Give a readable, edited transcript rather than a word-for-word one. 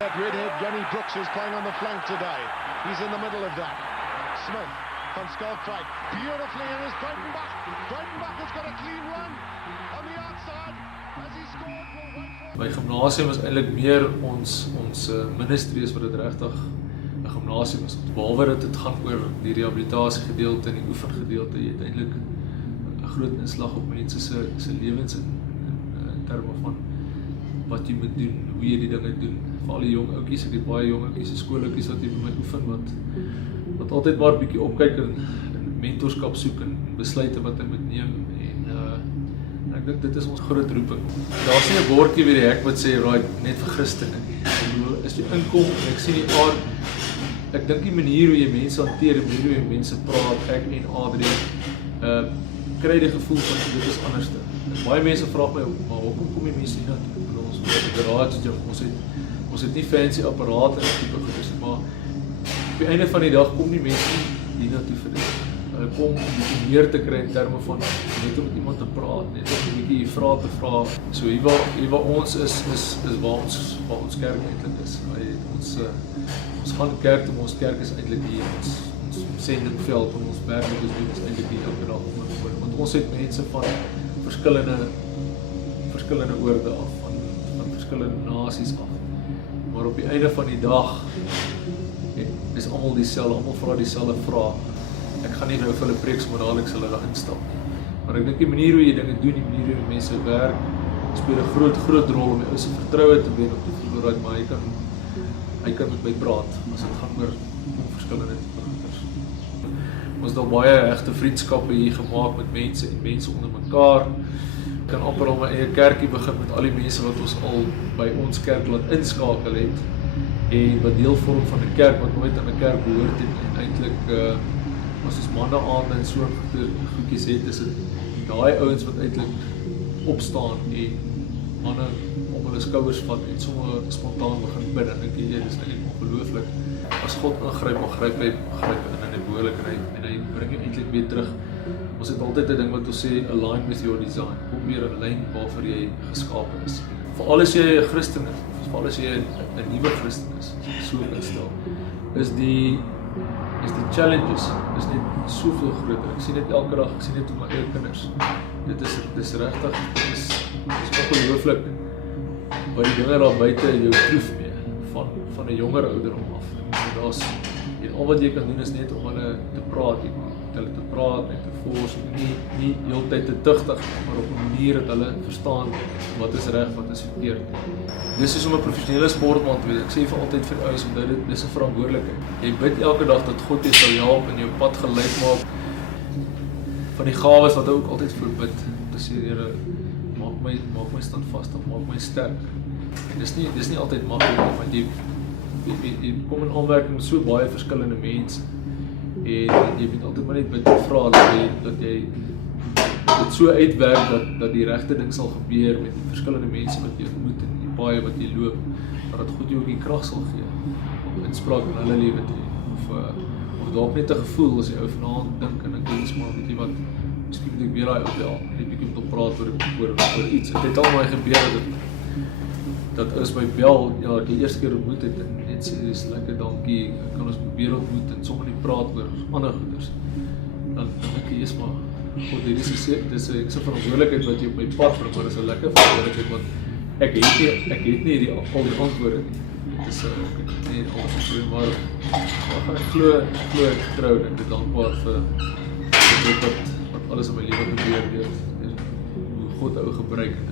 That redhead Johnny Brooks is playing on the flank today. He's in the middle of that. Smith van Schalkwyk beautifully in his Breitenbach. Breitenbach has got a clean run on the outside as he scored. We'll wait for. My gimnasium is eintlik meer ons ministry as wat dit regtig 'n gimnasium is. Behalwe dat dit gaan oor die rehabilitasie gedeelte en die oefengedeelte, jy het eintlik 'n groot inslag op mense se lewens in terme van wat jy moet doen, hoe jy die dinge doen. Vir al die jong ouetjies, ek het baie jong ouetjies, skoolouetjies wat hier by my oefen wat altyd maar 'n bietjie opkyk en mentorskap soek en besluite wat hy moet neem en ek dink dit is ons groot roeping. Daar's nie 'n bordjie by die hek wat sê right net vir Christene nie. As jy inkom en ek sien die aard, ek dink die manier hoe jy mense hanteer, die manier hoe jy mense praat, ek en Adrian, kry die gevoel van dit is anderste. Baie mense vra my, maar hoekom kom die mense nie na toe? Ons het 'n garage gym, ons het nie fancy apparate en tipe goeders nie, maar op die einde van die dag kom die mense nie hier na toe vir dit. Hulle kom om meer te kry in terme van net om met iemand te praat, net om 'n bietjie vrae te vra. So hier waar ons is waar ons kerk eintlik is. Ons gaan kerk toe, ons kerk is eintlik hier, ons sendingveld en ons werk wat ons doen is eintlik hier elke dag om want ons het mense van verskillende oorde af, van verskillende nasies af. Maar op die einde van die dag is almal dieselfde, almal vra dieselfde vrae. Ek gaan nie nou vir hulle preek maar dadelijk sal hulle instap nie. Maar ek dink die manier hoe jy dinge doen, die manier hoe mense werk, speel 'n groot rol om jou se vertroue te wen op die vloer, maar hy kan met my praat as dit gaan oor verskillende tipe goeders. Ons het al baie egte vriendskappe hier gemaak met mense en mense onder mekaar. Ek kan amper al my eie kerkie begin met al die mense wat ons al by ons kerk laat inskakel het en wat deel vorm van 'n kerk wat nooit aan 'n kerk behoort het en eintlik as ons manne aand en so goedjies het, is dit daai ouens wat eintlik opstaan en manne op hulle skouers vat en sommer spontaan begin bid. En ek dink dit is net ongelooflik. As God ingryp, dan gryp hy in 'n behoorlikheid en hy bring jou eintlik weer terug. Ons het altyd 'n ding wat ons sê, align with your design. Kom weer in lyn waarvoor jy geskape is. Veral as jy 'n Christen is, veral as jy 'n nuwe Christen is, so kan stel, is die challenges is net soveel groter. Ek sien dit elke dag, ek sien dit met my eie kinders. Dit is regtig, dit is ongelooflik wat die dinge daar buite jou proef mee, van 'n jonger ouderdom af. En al wat jy kan doen is net om hulle te praat, net te force, nie heeltyd te tugtig, maar op 'n manier dat hulle verstaan wat is reg, wat is verkeerd. Dis is om 'n professionele sportman te wees. Ek sê vir altyd vir ouens, omdat dis 'n verantwoordelikheid. Jy bid elke dag dat God jou sal help en jou pad gelyk maak. Van die gawes wat hy ook altyd voorbid, te sê Here, maak my standvastig, maak my sterk. En dis nie altyd maklik nie, want jy kom in aanmerking met so baie verskillende mense. En jy moet altyd maar net bid en vra dat jy dit so uitwerk dat die regte ding sal gebeur met die verskillende mense wat jy ontmoet en die paaie wat jy loop, maar dat God jou ook die krag sal gee om inspraak in hulle lewe te hê. Of dalk net 'n gevoel as jy ou vanaand dink en ek dink maar weet jy wat, miskien moet ek weer daai ou bel, net 'n bietjie om te praat oor iets. Dit het al my gebeur dat is my bel, ja, die eerste keer ontmoet het en net sê, dis lekker dankie, kan ons weer ontmoet en sommer nie praat oor ander goeders. Dan dink ek, is maar, God, dit is ek sê verantwoordelikheid wat jy op my pad bring, maar dis 'n lekker verantwoordelikheid, want ek het nie al die antwoorde nie. Dit is nie al die antwoorde, maar ek glo ek vertrou en ek is dankbaar vir dit wat alles in my lewe gebeur het, hoe God ou gebruik het.